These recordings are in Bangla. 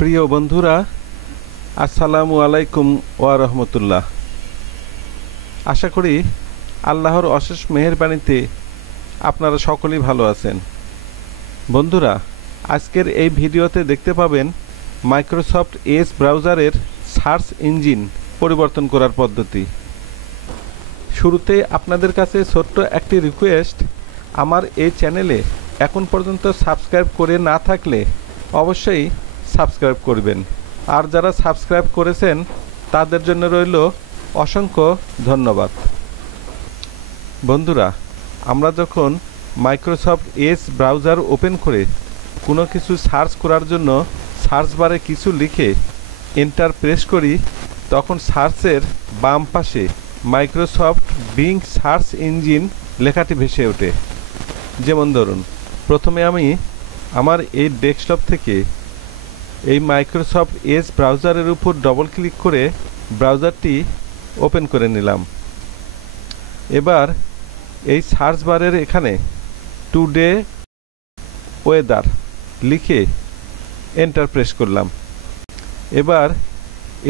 প্রিয় বন্ধুরা, আসসালামু আলাইকুম ওয়া রাহমাতুল্লাহ। আশা করি আল্লাহর অশেষ মেহেরবানিতে আপনারা সকলেই ভালো আছেন। বন্ধুরা, আজকের এই ভিডিওতে দেখতে পাবেন মাইক্রোসফট এজ ব্রাউজারের সার্চ ইঞ্জিন পরিবর্তন করার পদ্ধতি। শুরুতে আপনাদের কাছে ছোট্ট একটি রিকোয়েস্ট, আমার এই চ্যানেলে এখন পর্যন্ত সাবস্ক্রাইব করে না থাকলে অবশ্যই সাবস্ক্রাইব করবেন, আর যারা সাবস্ক্রাইব করেছেন তাদের জন্য রইল অসংখ্য ধন্যবাদ। বন্ধুরা, আমরা যখন মাইক্রোসফট এজ ব্রাউজার ওপেন করে কোনো কিছু সার্চ করার জন্য সার্চ বারে কিছু লিখে এন্টার প্রেস করি, তখন সার্চের বাম পাশে মাইক্রোসফট বিং সার্চ ইঞ্জিন লেখাটি ভেসে ওঠে। যেমন ধরুন, প্রথমে আমি আমার এই ডেস্কটপ থেকে এই মাইক্রোসফট এজ ব্রাউজারের উপর ডবল ক্লিক করে ব্রাউজারটি ওপেন করে নিলাম। এবার এই সার্চ বারের এখানে টুডে ওয়েদার লিখে এন্টার প্রেস করলাম। এবার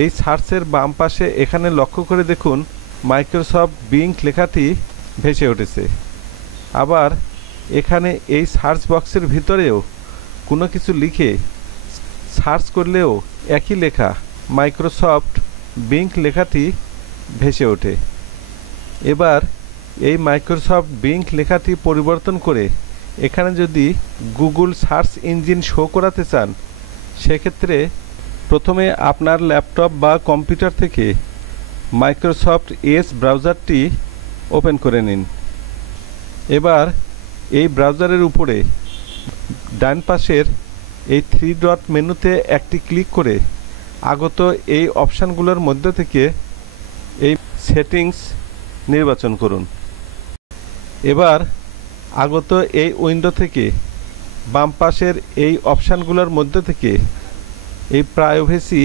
এই সার্চের বাম পাশে এখানে লক্ষ্য করে দেখুন মাইক্রোসফট বিং লেখাটি ভেসে উঠেছে। আবার এখানে এই সার্চ বক্সের ভিতরেও কোনো কিছু লিখে সার্চ করলেও একই লেখা মাইক্রোসফট বিং লেখাটি ভেসে ওঠে। এবার এই মাইক্রোসফট বিং লেখাটি পরিবর্তন করে এখানে যদি গুগল সার্চ ইঞ্জিন শো করাতে চান, সেক্ষেত্রে প্রথমে আপনার ল্যাপটপ বা কম্পিউটার থেকে মাইক্রোসফট এজ ব্রাউজারটি ওপেন করে নিন। এবার এই ব্রাউজারের উপরে ডান পাশের এই 3 ডট মেনুতে একটি ক্লিক করে আগত এই অপশানগুলোর মধ্যে থেকে এই সেটিংস নির্বাচন করুন। এবার আগত এই উইন্ডো থেকে বাম পাশের এই অপশানগুলোর মধ্যে থেকে এই প্রাইভেসি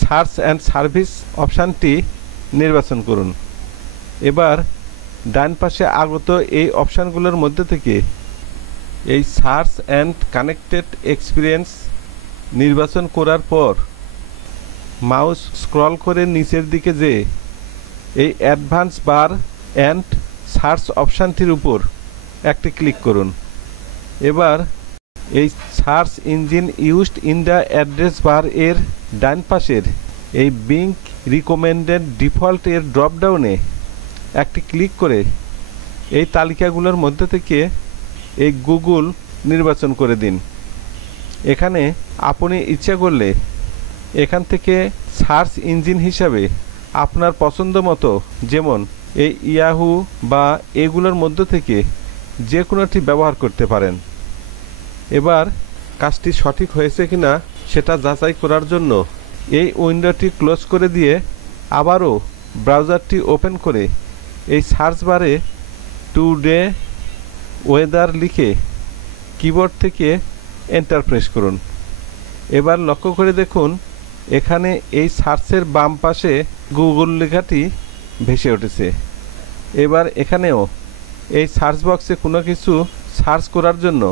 সার্চ অ্যান্ড সার্ভিস অপশানটি নির্বাচন করুন। এবার ডান পাশে আগত এই অপশানগুলোর মধ্যে থেকে এই সার্চ অ্যান্ড কানেক্টেড এক্সপিরিয়েন্স নির্বাচন করার পর মাউস স্ক্রল করে নিচের দিকে যে এই অ্যাডভান্স বার অ্যান্ড সার্চ অপশানটির উপর একটি ক্লিক করুন। এবার এই search engine used in the address bar এর ডান পাশের এই বিং রিকমেন্ডেড ডিফল্ট এর ড্রপডাউনে একটি ক্লিক করে এই তালিকাগুলোর মধ্যে থেকে এই গুগল নির্বাচন করে দিন। এখানে আপনি ইচ্ছা করলে এখান থেকে সার্চ ইঞ্জিন হিসাবে আপনার পছন্দ মতো, যেমন এই ইয়াহু বা এগুলোর মধ্য থেকে যে কোনোটি ব্যবহার করতে পারেন। এবার কাজটি সঠিক হয়েছে কিনা সেটা যাচাই করার জন্য এই উইন্ডোটি ক্লোজ করে দিয়ে আবারও ব্রাউজারটি ওপেন করে এই সার্চ বারে টুডে ওয়েদার লিখে কিবোর্ড থেকে এন্টার প্রেস করুন। এবার লক্ষ্য করে দেখুন এখানে এই সার্চের বাম পাশে গুগল লেখাটি ভেসে উঠেছে। এবার এখানেও এই সার্চ বক্সে কোনো কিছু সার্চ করার জন্য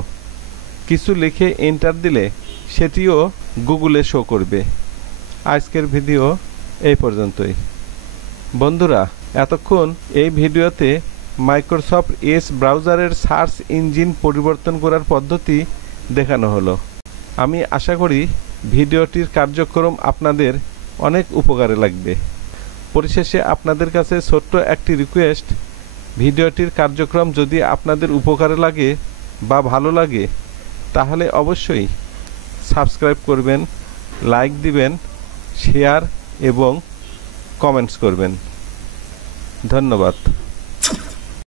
কিছু লিখে এন্টার দিলে সেটিও গুগলে শো করবে। আজকের ভিডিও এই পর্যন্তই। বন্ধুরা, এতক্ষণ এই ভিডিওতে মাইক্রোসফট এজ ব্রাউজারের সার্চ ইঞ্জিন পরিবর্তন করার পদ্ধতি দেখানো হলো। আমি আশা করি ভিডিওটির কার্যক্রম আপনাদের অনেক উপকারে লাগবে। পরিশেষে আপনাদের কাছে ছোট্ট একটি রিকোয়েস্ট, ভিডিওটির কার্যক্রম যদি আপনাদের উপকারে লাগে বা ভালো লাগে তাহলে অবশ্যই সাবস্ক্রাইব করবেন, লাইক দিবেন, শেয়ার এবং কমেন্টস করবেন। ধন্যবাদ।